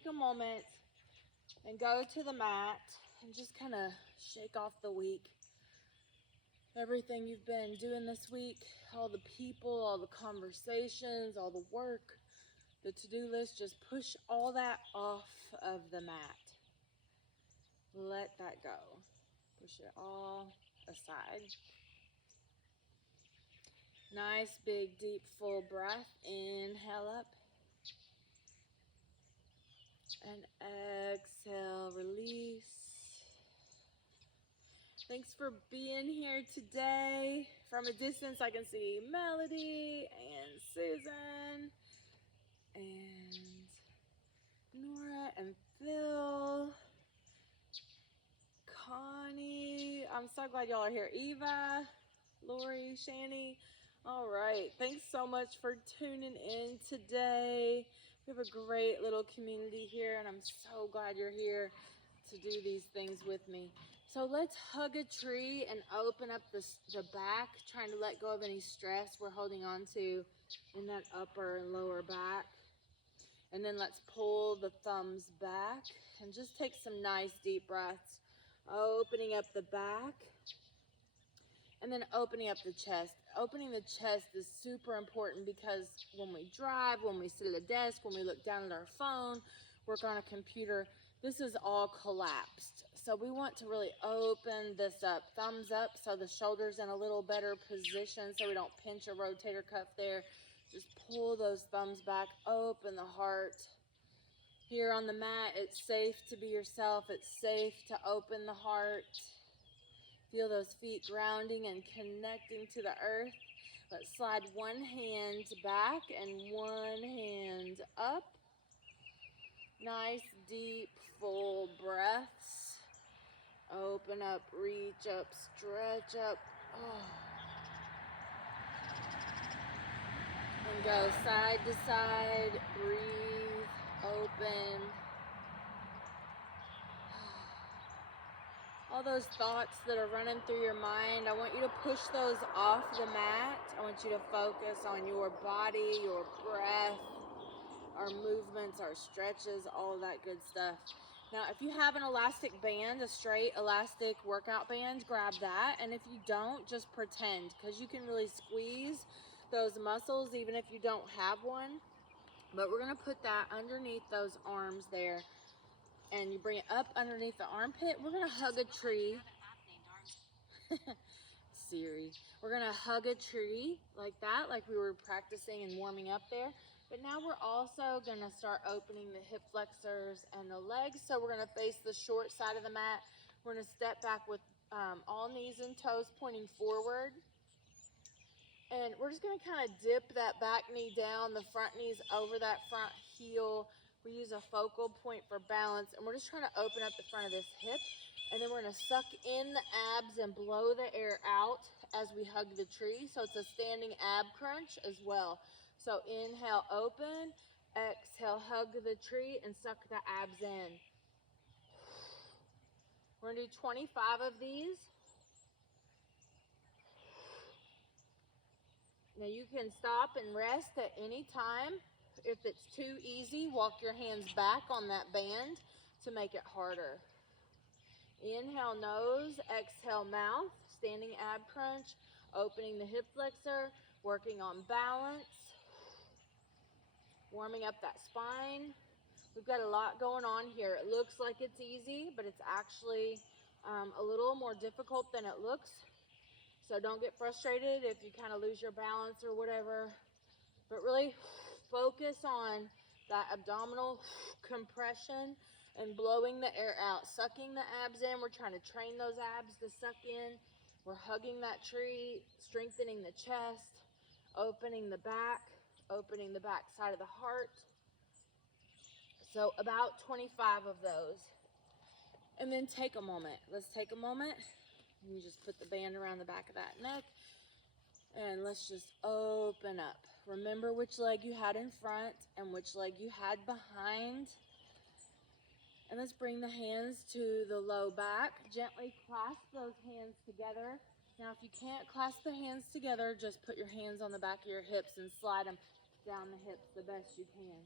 take a moment and go to the mat and just kind of shake off the week. Everything you've been doing this week, all the people, all the conversations, all the work, the to-do list, just push all that off of the mat. Let that go. Push it all aside. Nice, big, deep, full breath. Inhale up. And exhale, release. Thanks for being here today. From a distance, I can see Melody and Susan and Nora and Phil, Connie. I'm so glad y'all are here. Eva, Lori, Shani. All right. Thanks so much for tuning in today. We have a great little community here, and I'm so glad you're here to do these things with me. So let's hug a tree and open up the back, trying to let go of any stress we're holding on to in that upper and lower back. And then let's pull the thumbs back and just take some nice deep breaths, opening up the back and then opening up the chest. Opening the chest is super important because when we drive, when we sit at a desk, when we look down at our phone, work on a computer, this is all collapsed. So we want to really open this up. Thumbs up so the shoulder's in a little better position so we don't pinch a rotator cuff there. Just pull those thumbs back, open the heart. Here on the mat, it's safe to be yourself. It's safe to open the heart. Feel those feet grounding and connecting to the earth. Let's slide one hand back and one hand up. Nice, deep, full breaths. Open up, reach up, stretch up. Oh. And go side to side, breathe, open. All those thoughts that are running through your mind, I want you to push those off the mat. I want you to focus on your body, your breath, our movements, our stretches, all of that good stuff. Now, if you have an elastic band, a straight elastic workout band, grab that. And if you don't, just pretend, because you can really squeeze those muscles even if you don't have one. But we're going to put that underneath those arms there. And you bring it up underneath the armpit. We're going to hug a tree. Siri. We're going to hug a tree like that, like we were practicing and warming up there. But now we're also going to start opening the hip flexors and the legs. So we're going to face the short side of the mat. We're going to step back with all knees and toes pointing forward. And we're just going to kind of dip that back knee down, the front knees over that front heel. We use a focal point for balance, and we're just trying to open up the front of this hip. And then we're going to suck in the abs and blow the air out as we hug the tree. So it's a standing ab crunch as well. So inhale, open. Exhale, hug the tree and suck the abs in. We're going to do 25 of these. Now you can stop and rest at any time. If it's too easy, walk your hands back on that band to make it harder. Inhale, nose, exhale, mouth, standing ab crunch, opening the hip flexor, working on balance, warming up that spine. We've got a lot going on here. It looks like it's easy, but it's actually a little more difficult than it looks. So don't get frustrated if you kind of lose your balance or whatever, but really focus on that abdominal compression and blowing the air out, sucking the abs in. We're trying to train those abs to suck in. We're hugging that tree, strengthening the chest, opening the back side of the heart. So about 25 of those. And then take a moment. Let's take a moment. You just put the band around the back of that neck. And let's just open up. Remember which leg you had in front and which leg you had behind. And let's bring the hands to the low back. Gently clasp those hands together. Now, if you can't clasp the hands together, just put your hands on the back of your hips and slide them down the hips the best you can.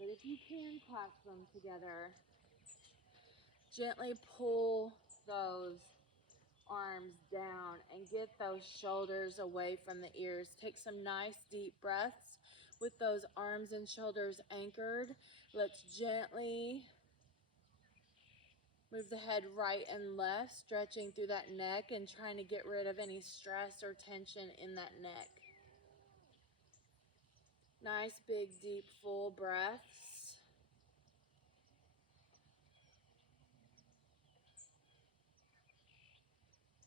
But if you can clasp them together, gently pull those arms down and get those shoulders away from the ears. Take some nice deep breaths with those arms and shoulders anchored. Let's gently move the head right and left, stretching through that neck and trying to get rid of any stress or tension in that neck. Nice, big, deep, full breaths.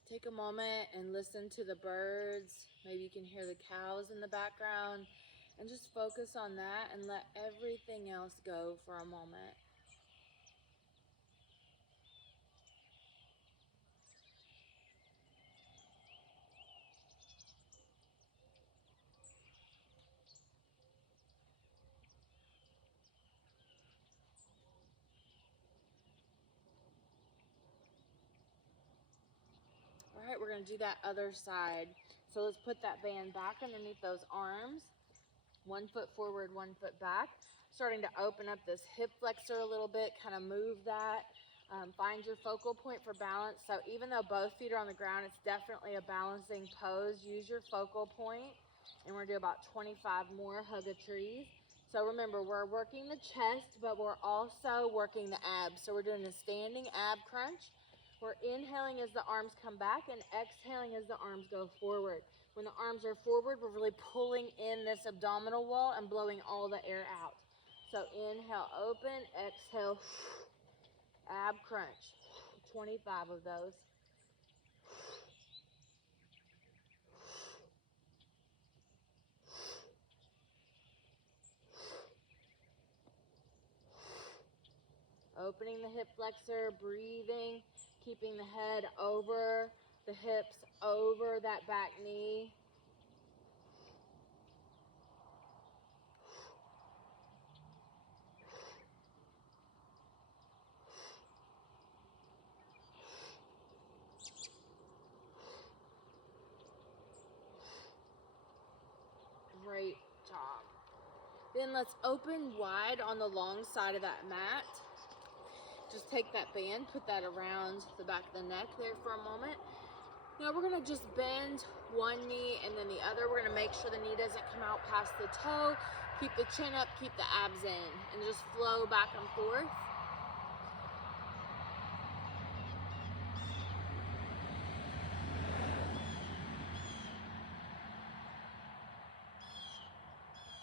Take a moment and listen to the birds. Maybe you can hear the cows in the background. And just focus on that and let everything else go for a moment. All right, we're going to do that other side. So let's put that band back underneath those arms. 1 foot forward, 1 foot back. Starting to open up this hip flexor a little bit, kind of move that. Find your focal point for balance. So even though both feet are on the ground, it's definitely a balancing pose. Use your focal point. And we're going to do about 25 more hug a trees. So remember, we're working the chest, but we're also working the abs. So we're doing a standing ab crunch. We're inhaling as the arms come back and exhaling as the arms go forward. When the arms are forward, we're really pulling in this abdominal wall and blowing all the air out. So inhale, open, exhale, ab crunch. 25 of those. Opening the hip flexor, breathing, keeping the head over the hips, over that back knee. Great job. Then let's open wide on the long side of that mat. Just take that band, put that around the back of the neck there for a moment. Now we're going to just bend one knee and then the other. We're going to make sure the knee doesn't come out past the toe. Keep the chin up, keep the abs in, and just flow back and forth.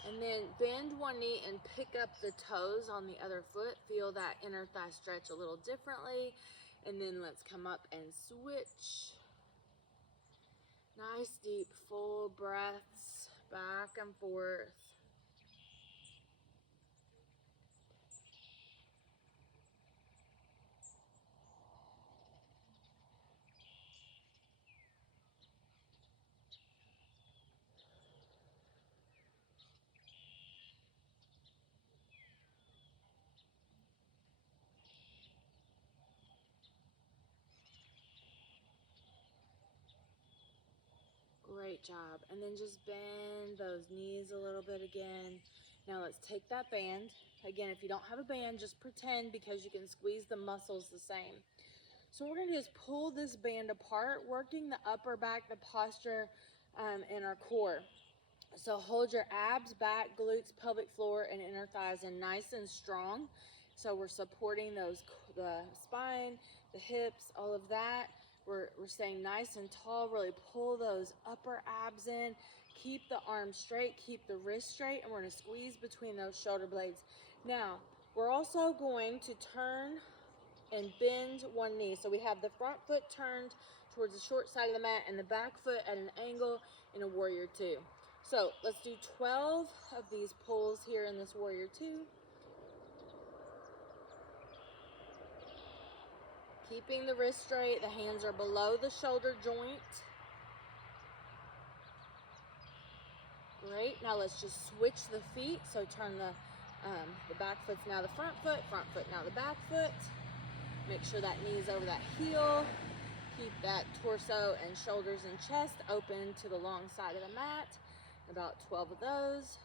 And then bend one knee and pick up the toes on the other foot. Feel that inner thigh stretch a little differently. And then let's come up and switch. Nice deep full breaths back and forth. Great job. And then just bend those knees a little bit again. Now let's take that band. Again, if you don't have a band, just pretend, because you can squeeze the muscles the same. So what we're going to do is pull this band apart, working the upper back, the posture, and our core. So hold your abs, back, glutes, pelvic floor, and inner thighs in nice and strong. So we're supporting those, the spine, the hips, all of that. We're staying nice and tall. Really pull those upper abs in. Keep the arms straight, keep the wrists straight, and we're going to squeeze between those shoulder blades. Now, we're also going to turn and bend one knee. So we have the front foot turned towards the short side of the mat and the back foot at an angle in a warrior two. So let's do 12 of these pulls here in this warrior two. Keeping the wrist straight, the hands are below the shoulder joint. Great, now let's just switch the feet. So turn the back foot's now the front foot now the back foot. Make sure that knee is over that heel. Keep that torso and shoulders and chest open to the long side of the mat. About 12 of those.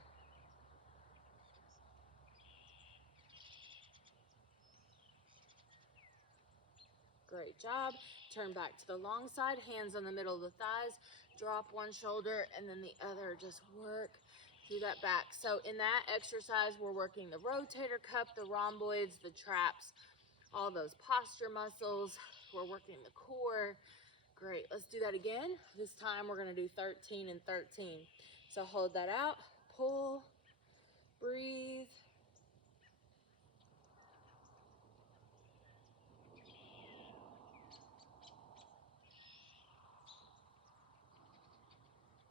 Great job. Turn back to the long side, hands on the middle of the thighs, drop one shoulder and then the other. Just work through that back. So in that exercise, we're working the rotator cuff, the rhomboids, the traps, all those posture muscles. We're working the core. Great, let's do that again. This time we're gonna do 13 and 13. So hold that out, pull, breathe.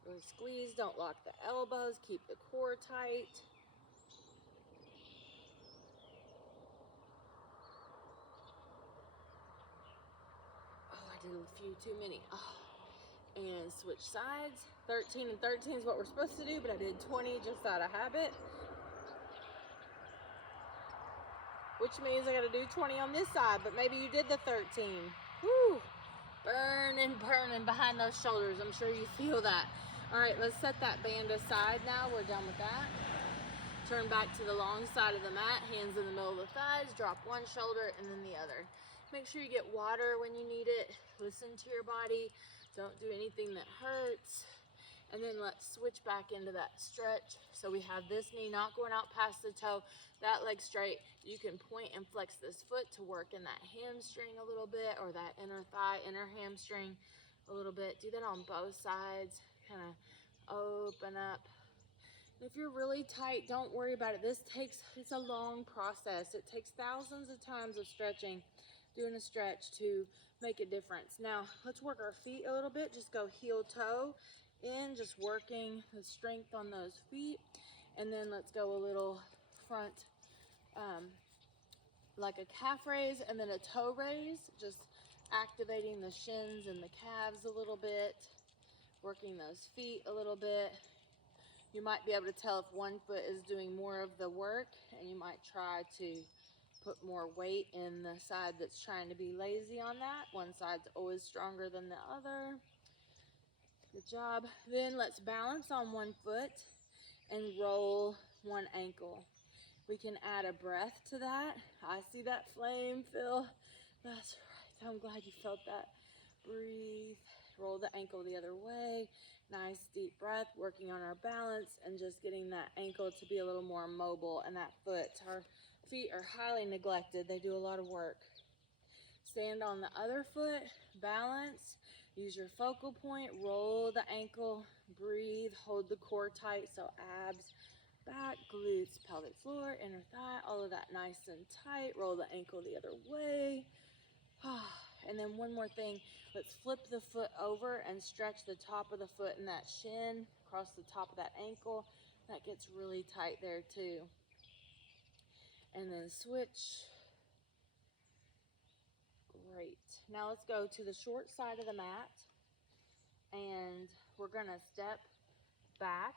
Really squeeze, don't lock the elbows, keep the core tight. Oh, I did a few too many. Oh. And switch sides. 13 and 13 is what we're supposed to do, but I did 20 just out of habit. Which means I gotta do 20 on this side, but maybe you did the 13. Woo! Burning behind those shoulders. I'm sure you feel that. All right, let's set that band aside now. We're done with that. Turn back to the long side of the mat, hands in the middle of the thighs, drop one shoulder and then the other. Make sure you get water when you need it. Listen to your body. Don't do anything that hurts. And then let's switch back into that stretch. So we have this knee not going out past the toe, that leg straight. You can point and flex this foot to work in that hamstring a little bit, or that inner thigh, inner hamstring a little bit. Do that on both sides. Kind of open up. If you're really tight, don't worry about it. It's a long process. It takes thousands of times of stretching, doing a stretch to make a difference. Now, let's work our feet a little bit. Just go heel toe in, just working the strength on those feet. And then let's go a little front, like a calf raise and then a toe raise, just activating the shins and the calves a little bit, working those feet a little bit. You might be able to tell if one foot is doing more of the work, and you might try to put more weight in the side that's trying to be lazy on that. One side's always stronger than the other. Good job. Then let's balance on one foot and roll one ankle. We can add a breath to that. I see that flame, Phil. That's right. I'm glad you felt that. Breathe. Roll the ankle the other way. Nice deep breath, working on our balance and just getting that ankle to be a little more mobile, and that foot. Our feet are highly neglected. They do a lot of work. Stand on the other foot, balance, use your focal point, roll the ankle, breathe, hold the core tight, so abs, back, glutes, pelvic floor, inner thigh, all of that nice and tight. Roll the ankle the other way. And then one more thing, let's flip the foot over and stretch the top of the foot and that shin across the top of that ankle. That gets really tight there too. And then switch. Great. Now let's go to the short side of the mat, and we're gonna step back,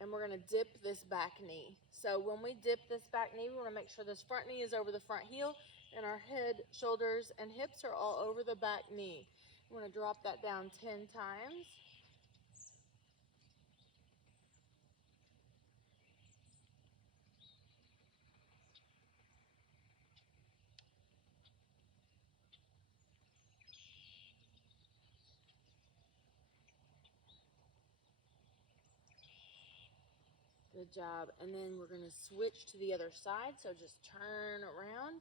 and we're gonna dip this back knee. So when we dip this back knee, we wanna make sure this front knee is over the front heel, and our head, shoulders, and hips are all over the back knee. We wanna drop that down 10 times. Good job. And then we're gonna switch to the other side. So just turn around.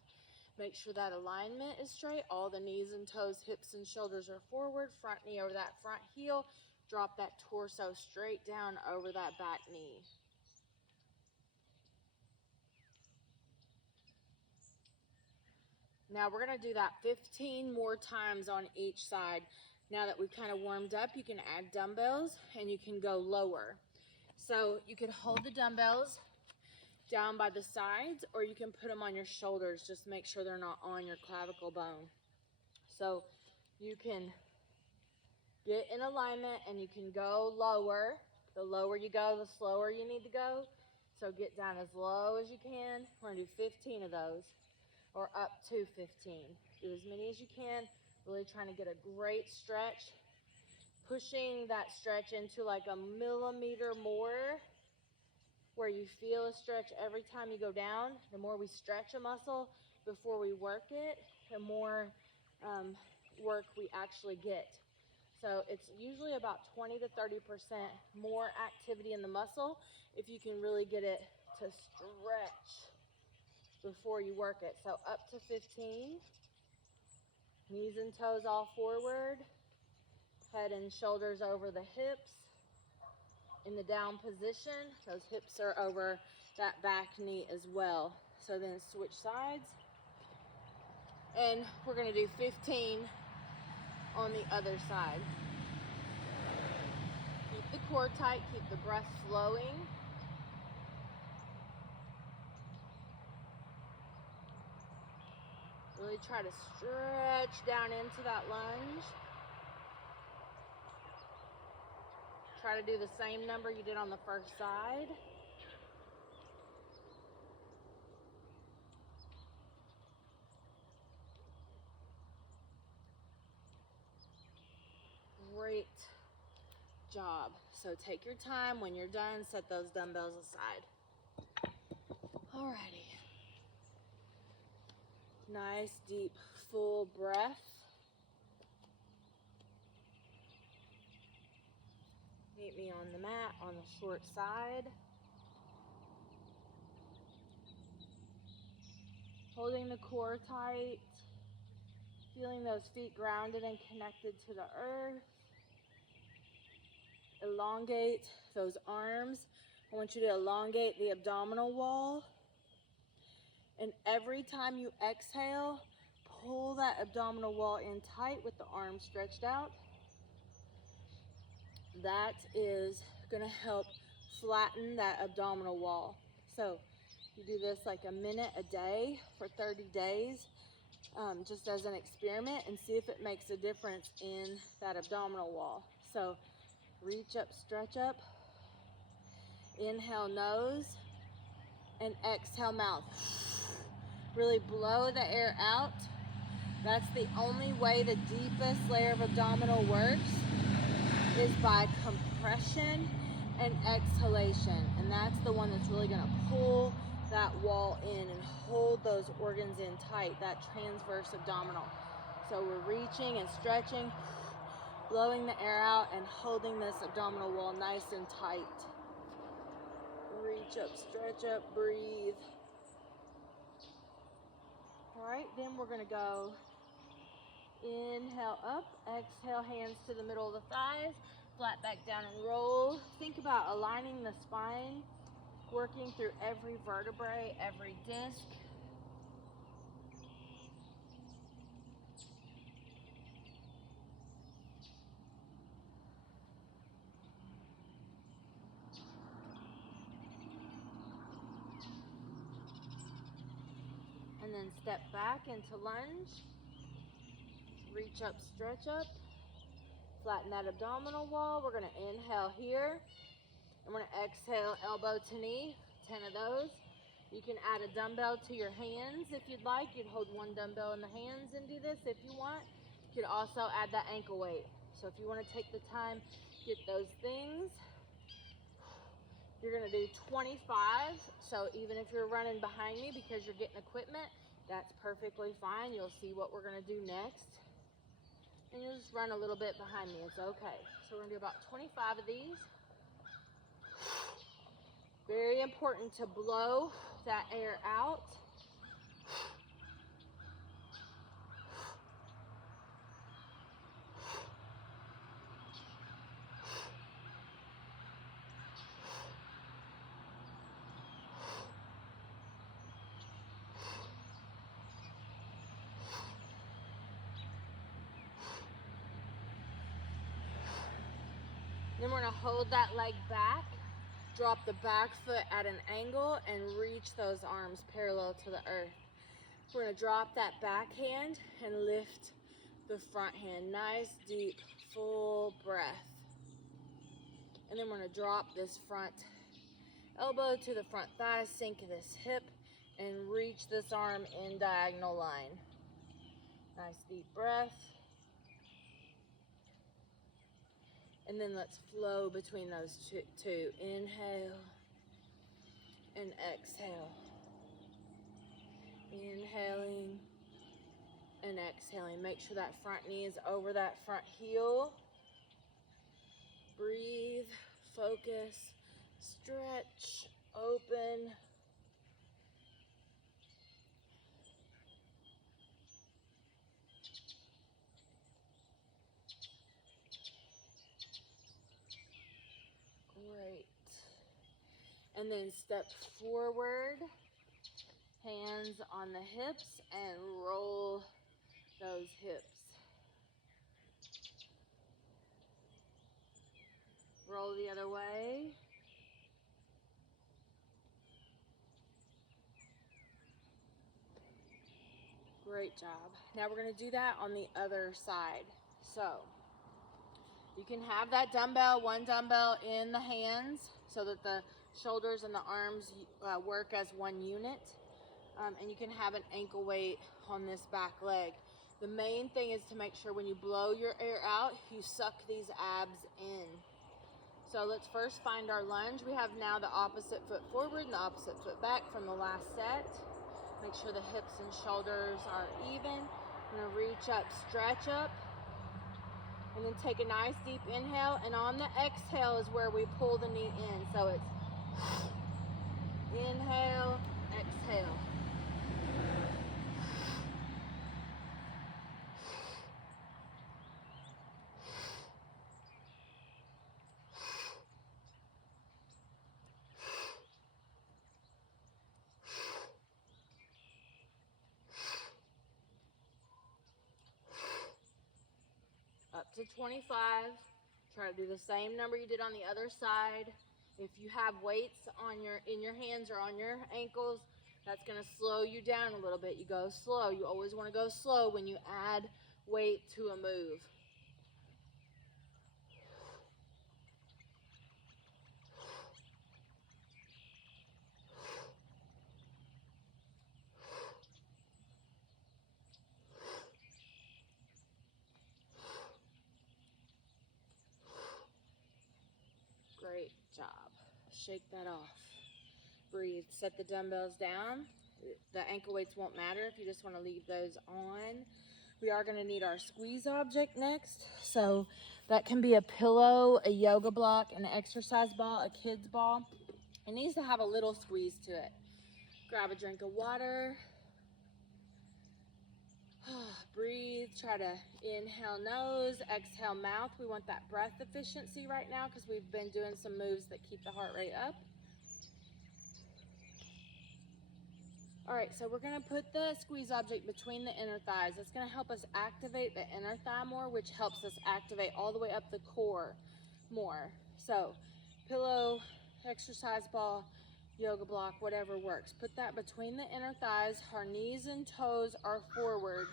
Make sure that alignment is straight. All the knees and toes, hips and shoulders are forward. Front knee over that front heel. Drop that torso straight down over that back knee. Now we're gonna do that 15 more times on each side. Now that we've kind of warmed up, you can add dumbbells and you can go lower. So you can hold the dumbbells down by the sides, or you can put them on your shoulders. Just make sure they're not on your clavicle bone. So you can get in alignment and you can go lower. The lower you go, the slower you need to go. So get down as low as you can. We're gonna do 15 of those, or up to 15. Do as many as you can. Really trying to get a great stretch. Pushing that stretch into like a millimeter more, where you feel a stretch every time you go down. The more we stretch a muscle, before we work it, the more work we actually get. So it's usually about 20 to 30% more activity in the muscle if you can really get it to stretch before you work it. So up to 15, knees and toes all forward, head and shoulders over the hips. In the down position, those hips are over that back knee as well. So then switch sides. And we're gonna do 15 on the other side. Keep the core tight, keep the breath flowing. Really try to stretch down into that lunge. Try to do the same number you did on the first side. Great job. So take your time. When you're done, set those dumbbells aside. Alrighty. Nice, deep, full breath. Meet me on the mat on the short side. Holding the core tight. Feeling those feet grounded and connected to the earth. Elongate those arms. I want you to elongate the abdominal wall. And every time you exhale, pull that abdominal wall in tight with the arms stretched out. That is going to help flatten that abdominal wall. So you do this like a minute a day for 30 days, just as an experiment, and see if it makes a difference in that abdominal wall. So reach up, stretch up. Inhale nose and exhale mouth. Really blow the air out. That's the only way the deepest layer of abdominal works, is by compression and exhalation. And that's the one that's really gonna pull that wall in and hold those organs in tight, that transverse abdominal. So we're reaching and stretching, blowing the air out and holding this abdominal wall nice and tight. Reach up, stretch up, breathe. All right, then we're gonna go inhale up, exhale, hands to the middle of the thighs, flat back down and roll. Think about aligning the spine, working through every vertebrae, every disc. And then step back into lunge. Reach up, stretch up. Flatten that abdominal wall. We're gonna inhale here. I'm gonna exhale, elbow to knee, 10 of those. You can add a dumbbell to your hands if you'd like. You'd hold one dumbbell in the hands and do this if you want. You could also add that ankle weight. So if you wanna take the time, get those things. You're gonna do 25. So even if you're running behind me because you're getting equipment, that's perfectly fine. You'll see what we're gonna do next. And you'll just run a little bit behind me, it's okay. So we're gonna do about 25 of these. Very important to blow that air out. Then we're gonna hold that leg back, drop the back foot at an angle, and reach those arms parallel to the earth. We're gonna drop that back hand and lift the front hand. Nice, deep, full breath. And then we're gonna drop this front elbow to the front thigh, sink this hip, and reach this arm in diagonal line. Nice, deep breath. And then let's flow between those two. Inhale and exhale. Inhaling and exhaling. Make sure that front knee is over that front heel. Breathe, focus, stretch, open. Great. And then step forward, hands on the hips, and roll those hips. Roll the other way. Great job. Now we're going to do that on the other side. So you can have that dumbbell, one dumbbell in the hands so that the shoulders and the arms work as one unit. And you can have an ankle weight on this back leg. The main thing is to make sure when you blow your air out, you suck these abs in. So let's first find our lunge. We have now the opposite foot forward and the opposite foot back from the last set. Make sure the hips and shoulders are even. I'm gonna reach up, stretch up, and then take a nice deep inhale. And on the exhale is where we pull the knee in. So it's inhale, exhale. Up to 25. Try to do the same number you did on the other side. If you have weights on in your hands or on your ankles, that's going to slow you down a little bit. You go slow. You always want to go slow when you add weight to a move. Great job. Shake that off. Breathe. Set the dumbbells down. The ankle weights won't matter if you just want to leave those on. We are going to need our squeeze object next. So that can be a pillow, a yoga block, an exercise ball, a kid's ball. It needs to have a little squeeze to it. Grab a drink of water. Breathe. Try to inhale nose, exhale mouth. We want that breath efficiency right now because we've been doing some moves that keep the heart rate up. All right, so we're gonna put the squeeze object between the inner thighs. It's gonna help us activate the inner thigh more, which helps us activate all the way up the core more. So pillow, exercise ball, yoga block, whatever works. Put that between the inner thighs. Our knees and toes are forward.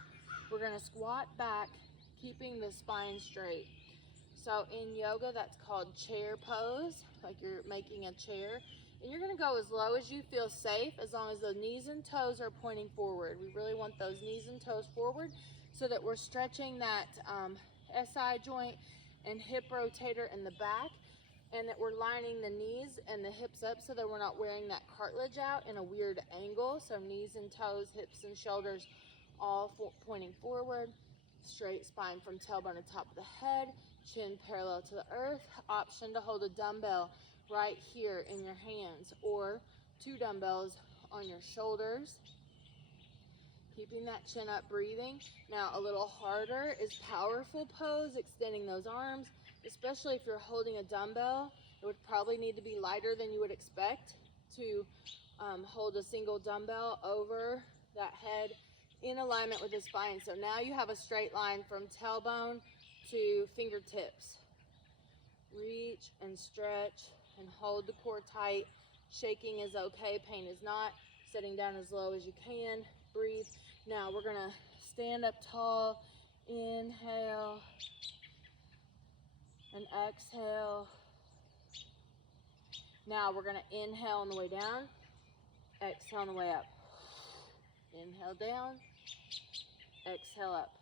We're gonna squat back, keeping the spine straight. So in yoga, that's called chair pose, like you're making a chair. And you're gonna go as low as you feel safe, as long as the knees and toes are pointing forward. We really want those knees and toes forward so that we're stretching that SI joint and hip rotator in the back, and that we're lining the knees and the hips up so that we're not wearing that cartilage out in a weird angle. So knees and toes, hips and shoulders all pointing forward. Straight spine from tailbone to top of the head, chin parallel to the earth. Option to hold a dumbbell right here in your hands or 2 dumbbells on your shoulders. Keeping that chin up, breathing. Now a little harder is powerful pose, extending those arms, especially if you're holding a dumbbell. It would probably need to be lighter than you would expect to hold a single dumbbell over that head in alignment with the spine. So now you have a straight line from tailbone to fingertips. Reach and stretch and hold the core tight. Shaking is okay, pain is not. Sitting down as low as you can. Breathe. Now we're gonna stand up tall. Inhale and exhale. Now we're gonna inhale on the way down, exhale on the way up. Inhale down, exhale up.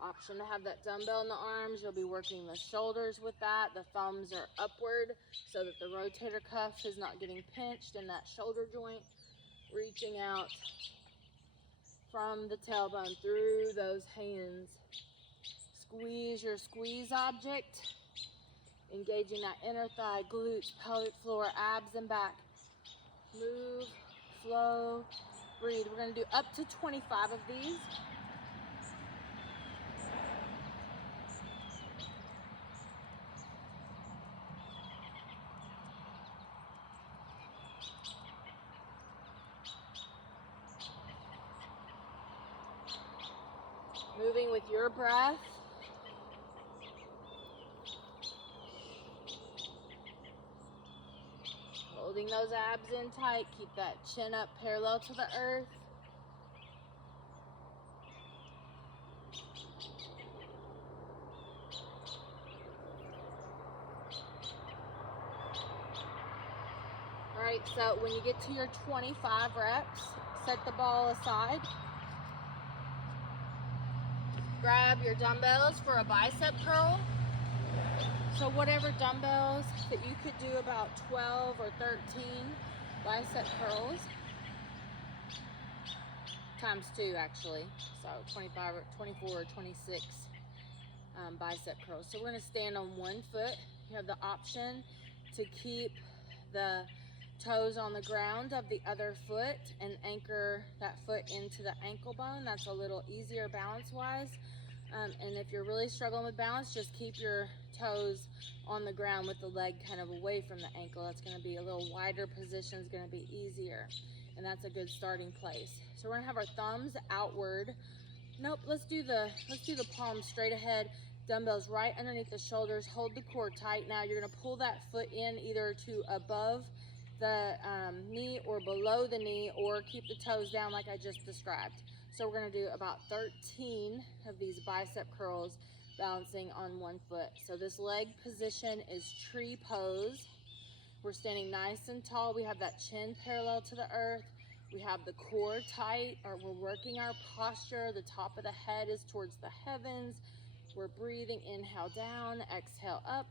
Option to have that dumbbell in the arms. You'll be working the shoulders with that. The thumbs are upward so that the rotator cuff is not getting pinched in that shoulder joint. reaching out from the tailbone through those hands. Squeeze your squeeze object, engaging that inner thigh, glutes, pelvic floor, abs, and back. Move, flow, breathe. We're going to do up to 25 of these. Moving with your breath. Holding those abs in tight. Keep that chin up parallel to the earth. All right, so when you get to your 25 reps, set the ball aside. Grab your dumbbells for a bicep curl. So whatever dumbbells that you could do, about 12 or 13 bicep curls. Times 2 actually. So 25 or 24 or 26 bicep curls. So we're going to stand on one foot. You have the option to keep the toes on the ground of the other foot and anchor that foot into the ankle bone. That's a little easier balance wise. And if you're really struggling with balance, just keep your toes on the ground with the leg kind of away from the ankle. That's going to be a little wider position, is going to be easier, and that's a good starting place. So we're going to have our thumbs outward. Nope, let's do the palms straight ahead, dumbbells right underneath the shoulders. Hold the core tight. Now you're going to pull that foot in either to above the knee or below the knee, or keep the toes down like I just described. So we're going to do about 13 of these bicep curls balancing on one foot. So this leg position is tree pose. We're standing nice and tall. We have that chin parallel to the earth. We have the core tight, or we're working our posture. The top of the head is towards the heavens. We're breathing, inhale down, exhale up.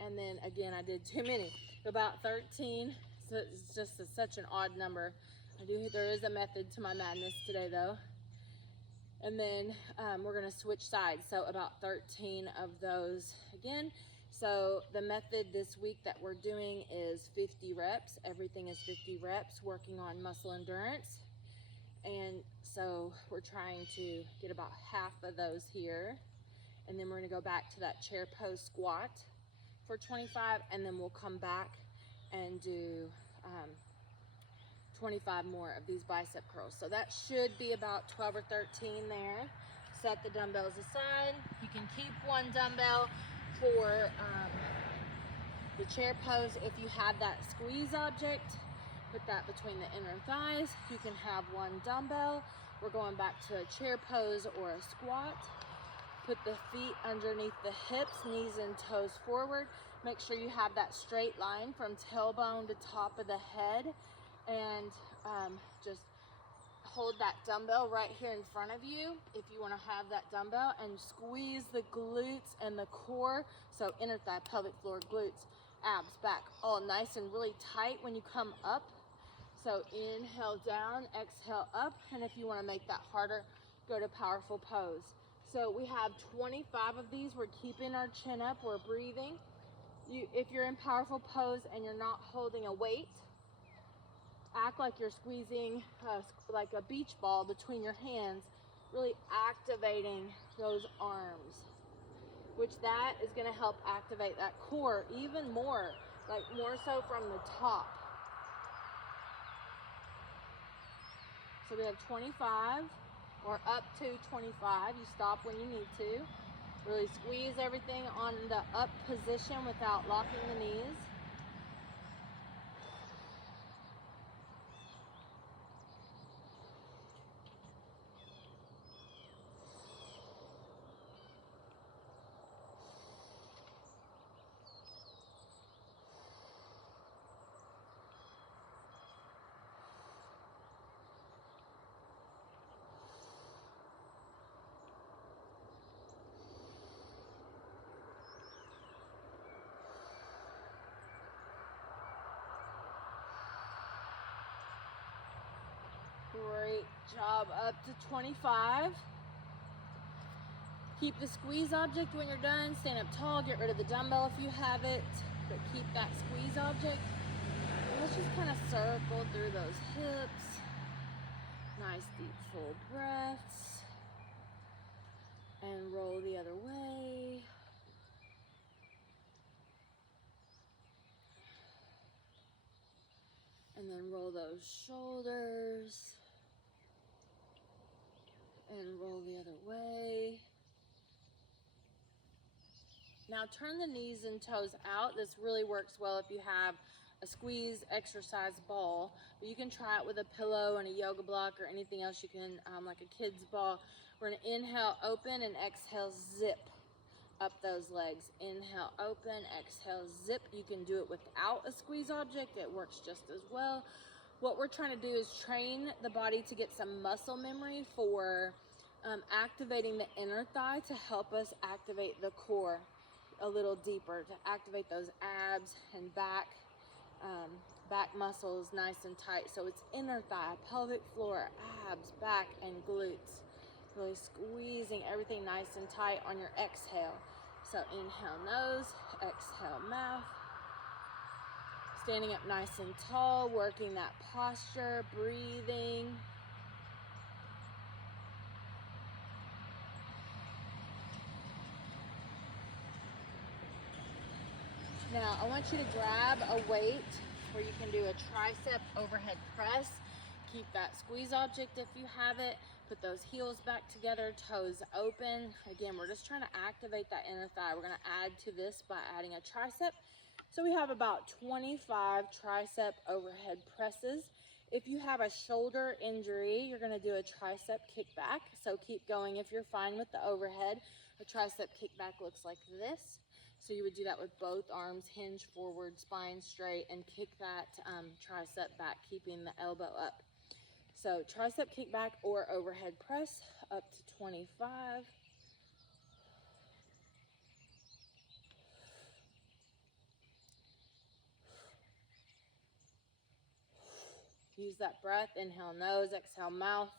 And then again, I did too many, about 13. So it's just such an odd number. There is a method to my madness today though. And then we're gonna switch sides. So about 13 of those again. So the method this week that we're doing is 50 reps. Everything is 50 reps, working on muscle endurance. And so we're trying to get about half of those here. And then we're gonna go back to that chair pose squat for 25, and then we'll come back and do 25 more of these bicep curls. So that should be about 12 or 13 there. Set the dumbbells aside. You can keep one dumbbell for the chair pose. If you have that squeeze object, put that between the inner thighs. You can have one dumbbell. We're going back to a chair pose or a squat. Put the feet underneath the hips, knees and toes forward. Make sure you have that straight line from tailbone to top of the head. And just hold that dumbbell right here in front of you if you want to have that dumbbell, and squeeze the glutes and the core. So inner thigh, pelvic floor, glutes, abs, back, all nice and really tight when you come up. So inhale down, exhale up. And if you want to make that harder, go to powerful pose. So we have 25 of these. We're keeping our chin up, we're breathing. If you're in powerful pose and you're not holding a weight, act like you're squeezing like a beach ball between your hands, really activating those arms, which that is going to help activate that core even more, like more so from the top. So we have 25. Or up to 25. You stop when you need to. Really squeeze everything on the up position without locking the knees. Great job. Up to 25. Keep the squeeze object when you're done. Stand up tall. Get rid of the dumbbell if you have it, but keep that squeeze object. And let's just kind of circle through those hips. Nice deep full breaths. And roll the other way. And then roll those shoulders. And roll the other way. Now turn the knees and toes out. This really works well if you have a squeeze exercise ball, but you can try it with a pillow and a yoga block or anything else you can, like a kid's ball. We're gonna inhale, open, and exhale, zip up those legs. Inhale, open, exhale, zip. You can do it without a squeeze object. It works just as well. What we're trying to do is train the body to get some muscle memory for activating the inner thigh to help us activate the core a little deeper, to activate those abs and back muscles nice and tight. So it's inner thigh, pelvic floor, abs, back, and glutes. Really squeezing everything nice and tight on your exhale. So inhale nose, exhale mouth. Standing up nice and tall, working that posture, breathing. Now, I want you to grab a weight where you can do a tricep overhead press. Keep that squeeze object if you have it. Put those heels back together, toes open. Again, we're just trying to activate that inner thigh. We're gonna add to this by adding a tricep. So we have about 25 tricep overhead presses. If you have a shoulder injury, you're gonna do a tricep kickback. So keep going if you're fine with the overhead. A tricep kickback looks like this. So you would do that with both arms, hinge forward, spine straight, and kick that tricep back, keeping the elbow up. So tricep kickback or overhead press up to 25. Use that breath, inhale nose, exhale mouth.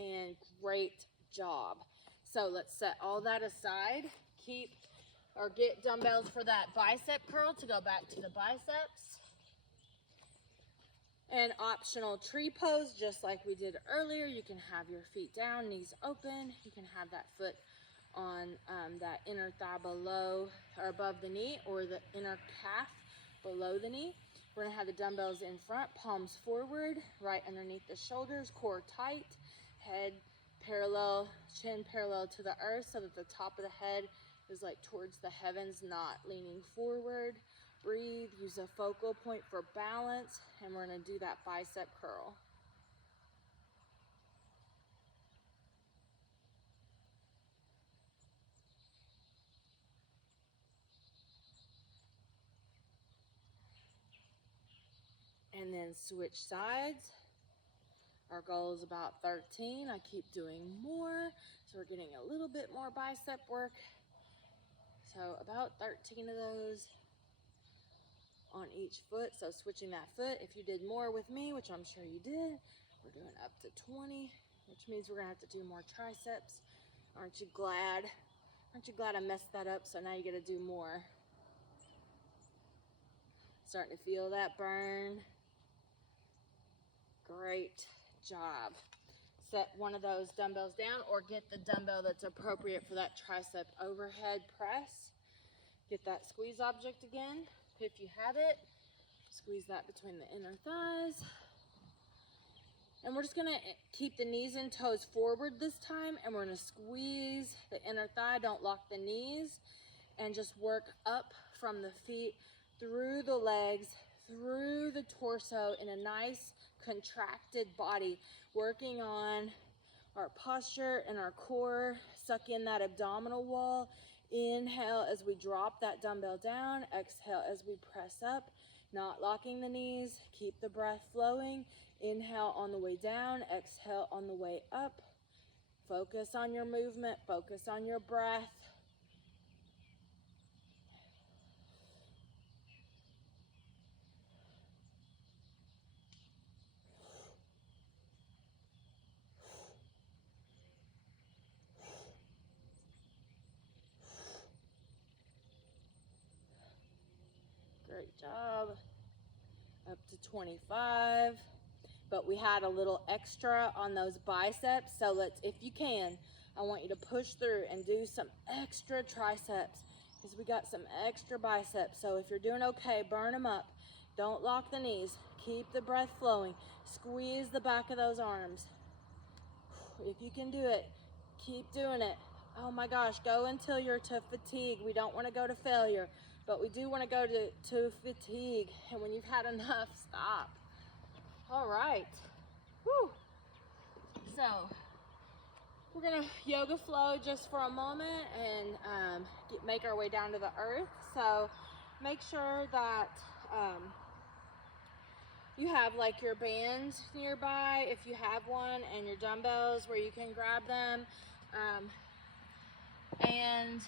And great job. So let's set all that aside. Keep or get dumbbells for that bicep curl to go back to the biceps. And optional tree pose, just like we did earlier. You can have your feet down, knees open. You can have that foot on that inner thigh below or above the knee, or the inner calf below the knee. We're gonna have the dumbbells in front, palms forward, right underneath the shoulders, core tight, head parallel, chin parallel to the earth so that the top of the head is like towards the heavens, not leaning forward. Breathe, use a focal point for balance, and we're gonna do that bicep curl. And then switch sides. Our goal is about 13. I keep doing more, so we're getting a little bit more bicep work. So about 13 of those on each foot. So switching that foot. If you did more with me, which I'm sure you did, we're doing up to 20, which means we're gonna have to do more triceps. Aren't you glad? Aren't you glad I messed that up? So now you gotta do more. Starting to feel that burn. Great job. Set one of those dumbbells down, or get the dumbbell that's appropriate for that tricep overhead press. Get that squeeze object again. If you have it, squeeze that between the inner thighs. And we're just gonna keep the knees and toes forward this time, and we're gonna squeeze the inner thigh. Don't lock the knees, and just work up from the feet, through the legs, through the torso in a nice contracted body, working on our posture and our core. Suck in that abdominal wall. Inhale as we drop that dumbbell down. Exhale as we press up, not locking the knees. Keep the breath flowing. Inhale on the way down. Exhale on the way up. Focus on your movement. Focus on your breath. Great job. Up to 25. But we had a little extra on those biceps. So let's, if you can, I want you to push through and do some extra triceps because we got some extra biceps. So if you're doing okay, burn them up. Don't lock the knees. Keep the breath flowing. Squeeze the back of those arms. If you can do it, keep doing it. Oh my gosh, go until you're to fatigue. We don't want to go to failure, but we do want to go to fatigue. And when you've had enough, stop. All right. Whew. So we're gonna yoga flow just for a moment and make our way down to the earth. So make sure that you have like your band nearby, if you have one, and your dumbbells where you can grab them. And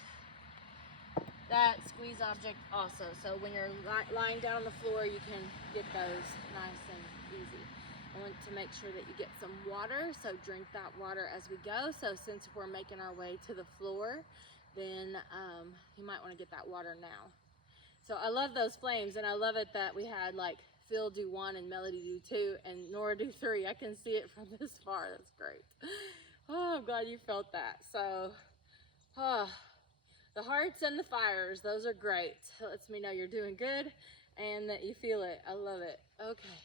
that squeeze object also. So when you're lying down on the floor, you can get those nice and easy. I want to make sure that you get some water, so drink that water as we go. So since we're making our way to the floor, then you might want to get that water now. So I love those flames, and I love it that we had like Phil do 1 and Melody do 2 and Nora do 3. I can see it from this far. That's great. Oh, I'm glad you felt that. So the hearts and the fires, those are great. It lets me know you're doing good and that you feel it. I love it. Okay.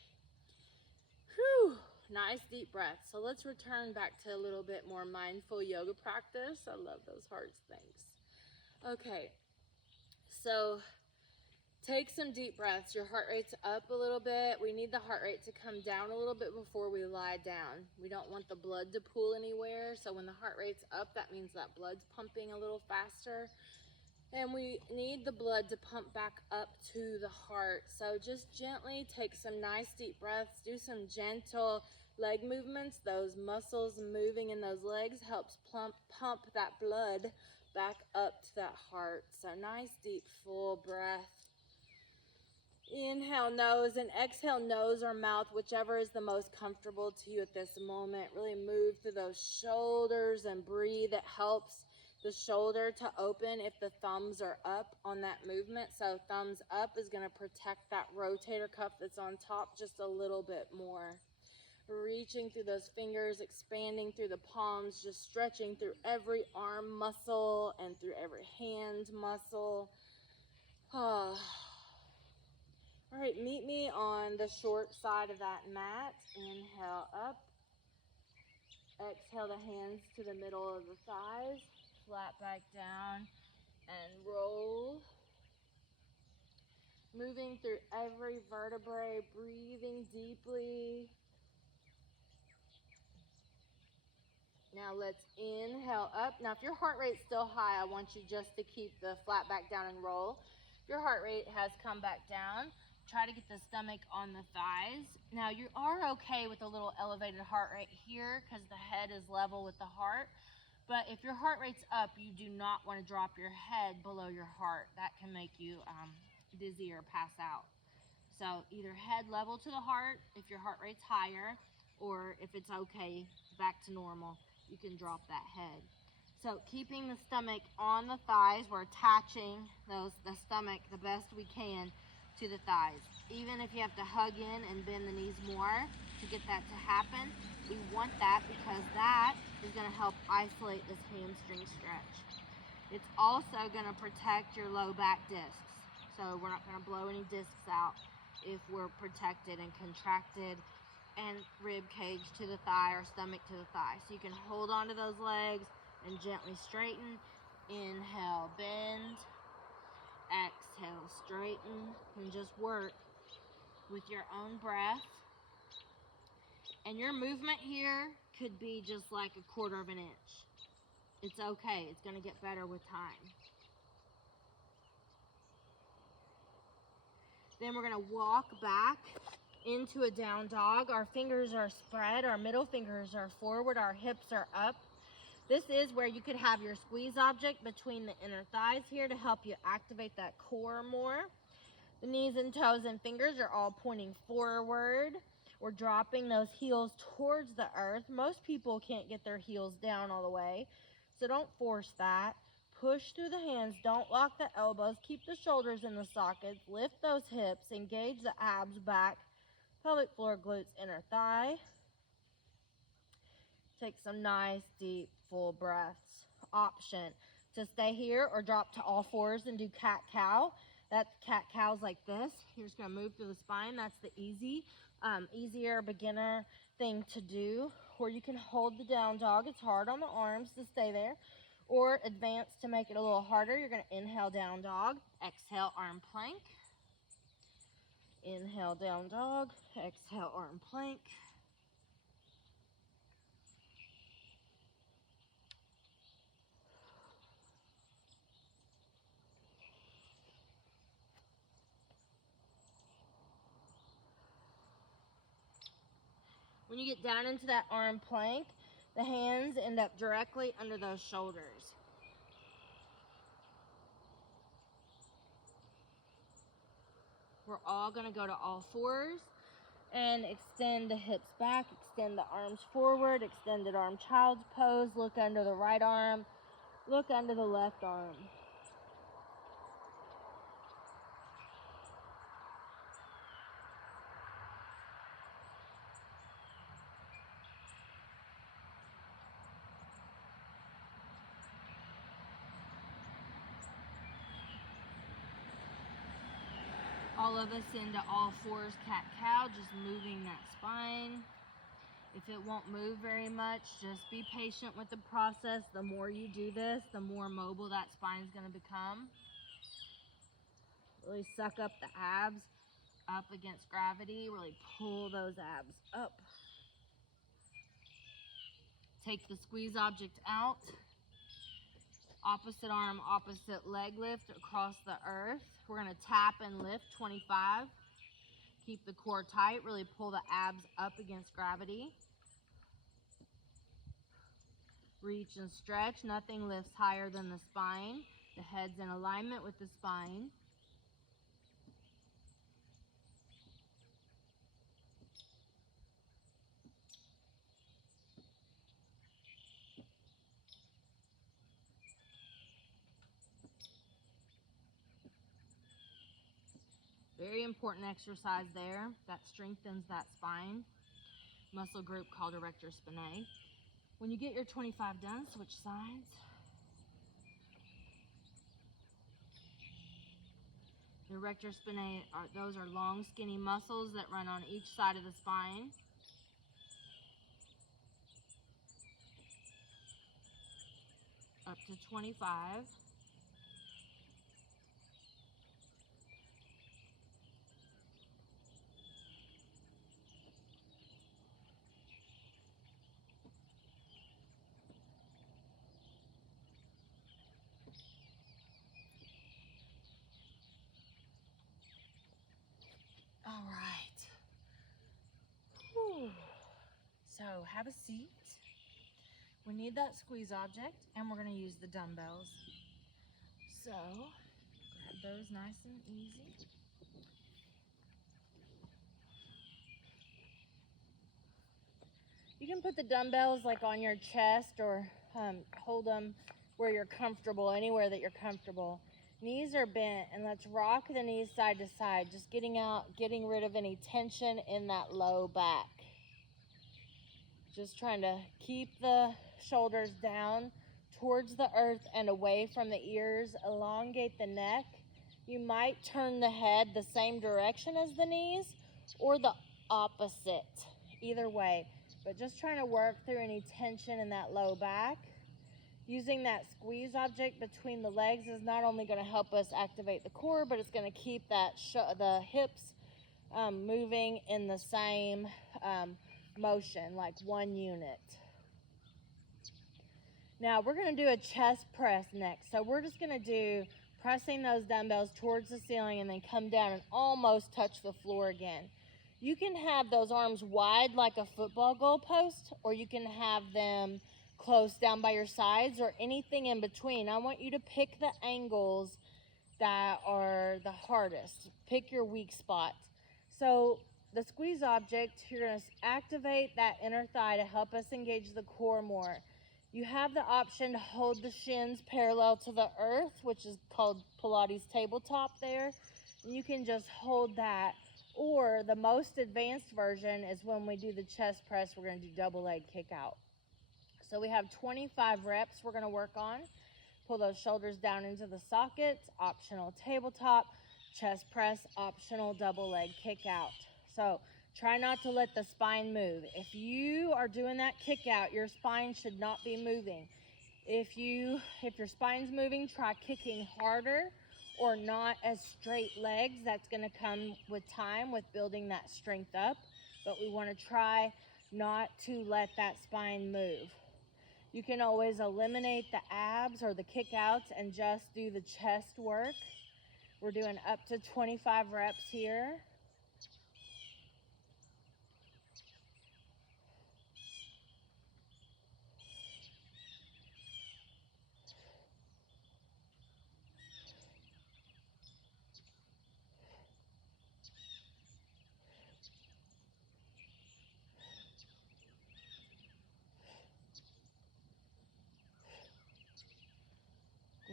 Whew. Nice deep breath. So let's return back to a little bit more mindful yoga practice. I love those hearts things. Okay. So take some deep breaths. Your heart rate's up a little bit. We need the heart rate to come down a little bit before we lie down. We don't want the blood to pool anywhere. So when the heart rate's up, that means that blood's pumping a little faster. And we need the blood to pump back up to the heart. So just gently take some nice deep breaths. Do some gentle leg movements. Those muscles moving in those legs helps pump that blood back up to that heart. So nice deep full breath. Inhale nose and exhale nose or mouth, whichever is the most comfortable to you at this moment. Really move through those shoulders and breathe. It helps the shoulder to open if the thumbs are up on that movement. So thumbs up is going to protect that rotator cuff that's on top just a little bit more. Reaching through those fingers, expanding through the palms, just stretching through every arm muscle and through every hand muscle. All right, meet me on the short side of that mat. Inhale up. Exhale the hands to the middle of the thighs. Flat back down and roll. Moving through every vertebrae, breathing deeply. Now let's inhale up. Now if your heart rate's still high, I want you just to keep the flat back down and roll. If your heart rate has come back down, try to get the stomach on the thighs. Now you are okay with a little elevated heart rate here because the head is level with the heart. But if your heart rate's up, you do not want to drop your head below your heart. That can make you dizzy or pass out. So either head level to the heart if your heart rate's higher, or if it's okay, back to normal, you can drop that head. So keeping the stomach on the thighs, we're attaching the stomach the best we can to the thighs. Even if you have to hug in and bend the knees more to get that to happen, we want that because that is going to help isolate this hamstring stretch. It's also going to protect your low back discs. So we're not going to blow any discs out if we're protected and contracted, and rib cage to the thigh or stomach to the thigh. So you can hold on to those legs and gently straighten. Inhale, bend. Exhale, straighten, and just work with your own breath. And your movement here could be just like 1/4 of an inch. It's okay. It's going to get better with time. Then we're going to walk back into a down dog. Our fingers are spread. Our middle fingers are forward. Our hips are up. This is where you could have your squeeze object between the inner thighs here to help you activate that core more. The knees and toes and fingers are all pointing forward. We're dropping those heels towards the earth. Most people can't get their heels down all the way, so don't force that. Push through the hands. Don't lock the elbows. Keep the shoulders in the sockets. Lift those hips. Engage the abs back. Pelvic floor, glutes, inner thigh. Take some nice, deep, full breaths. Option to stay here or drop to all fours and do cat-cow. That cat-cow's like this. You're just going to move through the spine. That's the easier beginner thing to do. Or you can hold the down dog. It's hard on the arms to stay there. Or advance to make it a little harder. You're going to inhale, down dog. Exhale, arm plank. Inhale, down dog. Exhale, arm plank. When you get down into that arm plank, the hands end up directly under those shoulders. We're all going to go to all fours and extend the hips back, extend the arms forward, extended arm child's pose. Look under the right arm, look under the left arm. All of us into all fours, cat-cow, just moving that spine. If it won't move very much, just be patient with the process. The more you do this, the more mobile that spine is going to become. Really suck up the abs up against gravity. Really pull those abs up. Take the squeeze object out. Opposite arm, opposite leg lift across the earth. We're going to tap and lift 25. Keep the core tight. Really pull the abs up against gravity. Reach and stretch. Nothing lifts higher than the spine. The head's in alignment with the spine. Very important exercise there. That strengthens that spine muscle group called erector spinae. When you get your 25 done, switch sides. The erector spinae, those are long, skinny muscles that run on each side of the spine. Up to 25. All right. Whew. So have a seat. We need that squeeze object, and we're going to use the dumbbells. So grab those nice and easy. You can put the dumbbells like on your chest or hold them where you're comfortable, anywhere that you're comfortable. Knees are bent, and let's rock the knees side to side, just getting rid of any tension in that low back. Just trying to keep the shoulders down towards the earth and away from the ears. Elongate the neck. You might turn the head the same direction as the knees or the opposite, either way. But just trying to work through any tension in that low back. Using that squeeze object between the legs is not only going to help us activate the core, but it's going to keep that the hips moving in the same motion, like one unit. Now we're going to do a chest press next. So we're just going to do pressing those dumbbells towards the ceiling and then come down and almost touch the floor again. You can have those arms wide like a football goalpost, or you can have them close down by your sides, or anything in between. I want you to pick the angles that are the hardest. Pick your weak spots. So the squeeze object, you're going to activate that inner thigh to help us engage the core more. You have the option to hold the shins parallel to the earth, which is called Pilates tabletop there. And you can just hold that. Or the most advanced version is when we do the chest press, we're going to do double leg kick out. So we have 25 reps we're going to work on. Pull those shoulders down into the sockets, optional tabletop, chest press, optional double leg kick out. So try not to let the spine move. If you are doing that kick out, your spine should not be moving. If your spine's moving, try kicking harder or not as straight legs. That's going to come with time, with building that strength up. But we want to try not to let that spine move. You can always eliminate the abs or the kick outs and just do the chest work. We're doing up to 25 reps here.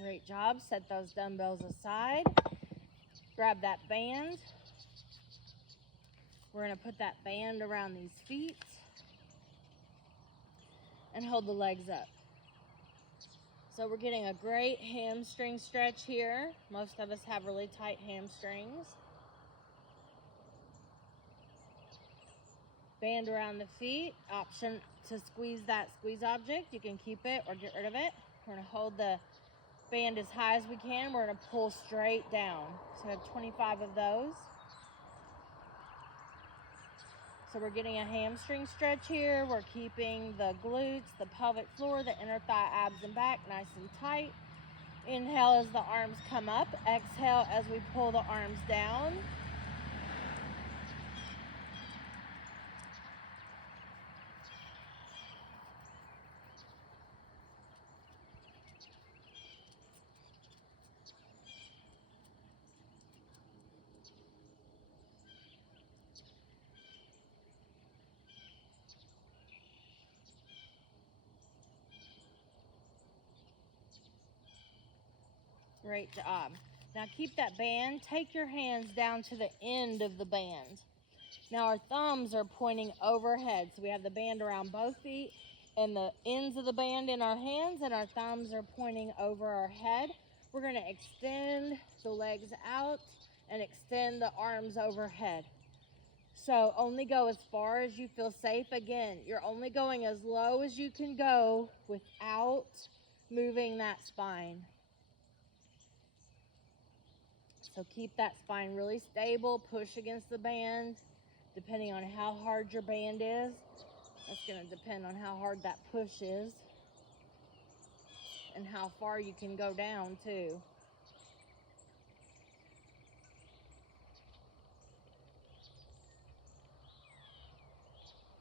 Great job. Set those dumbbells aside. Grab that band. We're going to put that band around these feet and hold the legs up. So we're getting a great hamstring stretch here. Most of us have really tight hamstrings. Band around the feet. Option to squeeze that squeeze object. You can keep it or get rid of it. We're going to hold the band as high as we can. We're going to pull straight down. So we have 25 of those. So we're getting a hamstring stretch here. We're keeping the glutes, the pelvic floor, the inner thigh, abs, and back nice and tight. Inhale as the arms come up. Exhale as we pull the arms down. Great job. Now keep that band. Take your hands down to the end of the band. Now our thumbs are pointing overhead. So we have the band around both feet and the ends of the band in our hands, and our thumbs are pointing over our head. We're going to extend the legs out and extend the arms overhead. So only go as far as you feel safe. Again, you're only going as low as you can go without moving that spine. So keep that spine really stable. Push against the band. Depending on how hard your band is, that's going to depend on how hard that push is and how far you can go down too.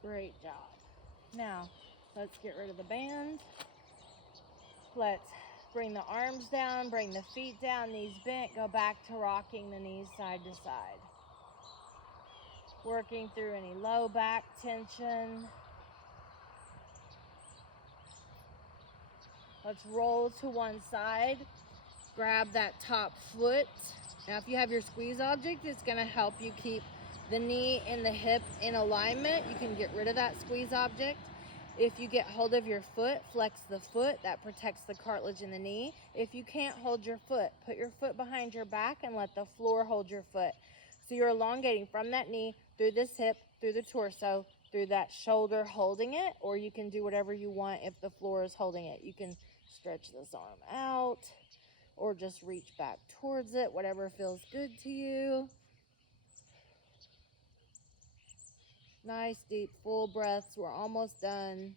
Great job. Now, let's get rid of the band. Let's bring the arms down, bring the feet down, knees bent, go back to rocking the knees side to side. Working through any low back tension. Let's roll to one side. Grab that top foot. Now, if you have your squeeze object, it's going to help you keep the knee and the hip in alignment. You can get rid of that squeeze object. If you get hold of your foot, flex the foot. That protects the cartilage in the knee. If you can't hold your foot, put your foot behind your back and let the floor hold your foot. So you're elongating from that knee, through this hip, through the torso, through that shoulder holding it, or you can do whatever you want if the floor is holding it. You can stretch this arm out or just reach back towards it, whatever feels good to you. Nice, deep, full breaths. We're almost done.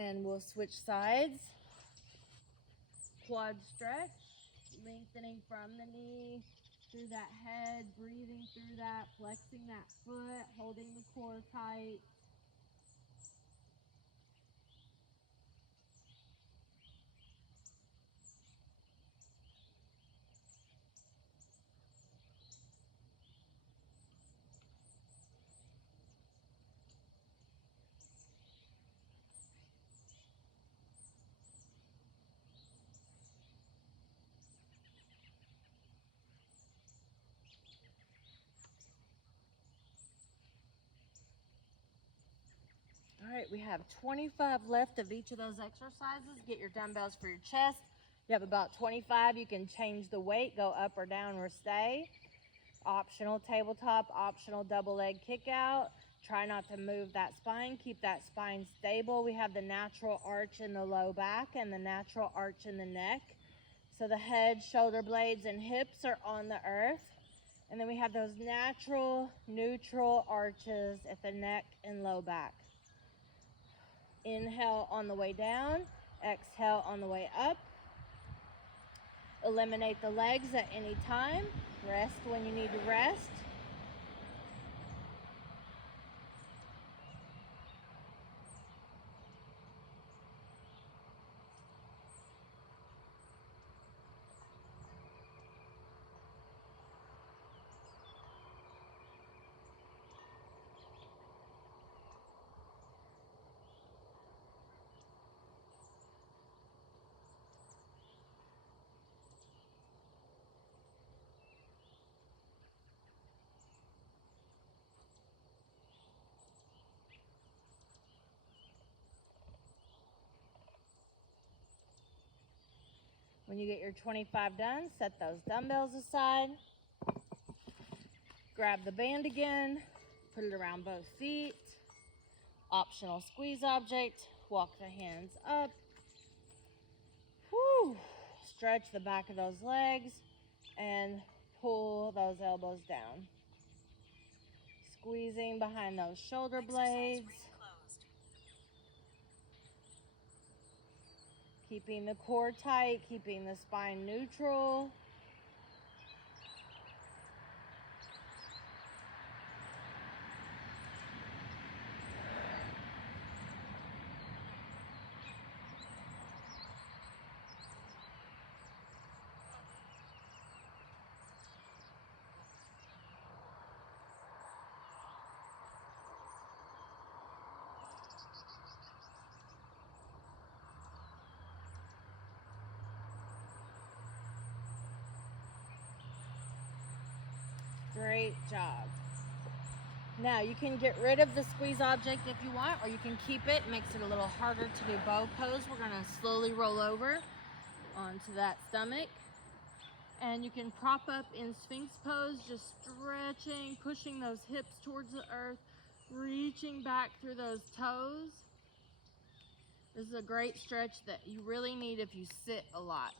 And we'll switch sides. Quad stretch, lengthening from the knee through that head, breathing through that, flexing that foot, holding the core tight. All right, we have 25 left of each of those exercises. Get your dumbbells for your chest. You have about 25. You can change the weight, go up or down or stay. Optional tabletop, optional double leg kick out. Try not to move that spine. Keep that spine stable. We have the natural arch in the low back and the natural arch in the neck. So the head, shoulder blades, and hips are on the earth. And then we have those natural, neutral arches at the neck and low back. Inhale on the way down, exhale on the way up. Eliminate the legs at any time. Rest when you need to rest. When you get your 25 done, set those dumbbells aside. Grab the band again, put it around both feet. Optional squeeze object, walk the hands up. Whew. Stretch the back of those legs and pull those elbows down. Squeezing behind those shoulder blades. Keeping the core tight, keeping the spine neutral. Great job. Now you can get rid of the squeeze object if you want, or you can keep it. Makes it a little harder to do bow pose. We're gonna slowly roll over onto that stomach. And you can prop up in Sphinx pose, just stretching, pushing those hips towards the earth, reaching back through those toes. This is a great stretch that you really need if you sit a lot.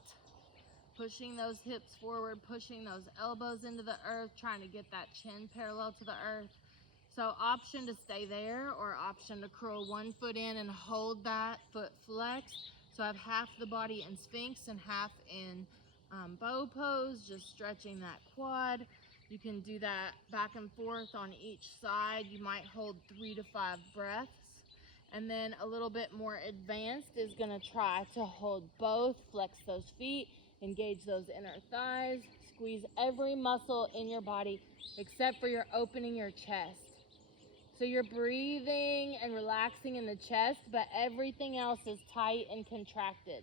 Pushing those hips forward, pushing those elbows into the earth, trying to get that chin parallel to the earth. So option to stay there, or option to curl one foot in and hold that foot flexed. So I have half the body in Sphinx and half in bow pose, just stretching that quad. You can do that back and forth on each side. You might hold 3 to 5 breaths. And then a little bit more advanced is gonna try to hold both, flex those feet, engage those inner thighs, squeeze every muscle in your body except for you're opening your chest. So you're breathing and relaxing in the chest, but everything else is tight and contracted.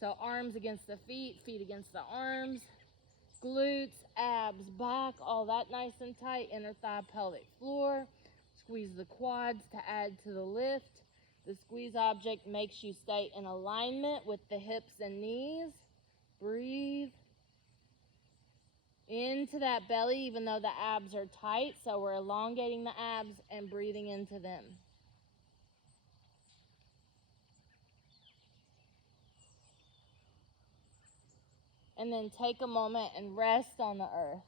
So arms against the feet, feet against the arms, glutes, abs, back, all that nice and tight, inner thigh, pelvic floor. Squeeze the quads to add to the lift. The squeeze object makes you stay in alignment with the hips and knees. Breathe into that belly, even though the abs are tight. So we're elongating the abs and breathing into them. And then take a moment and rest on the earth.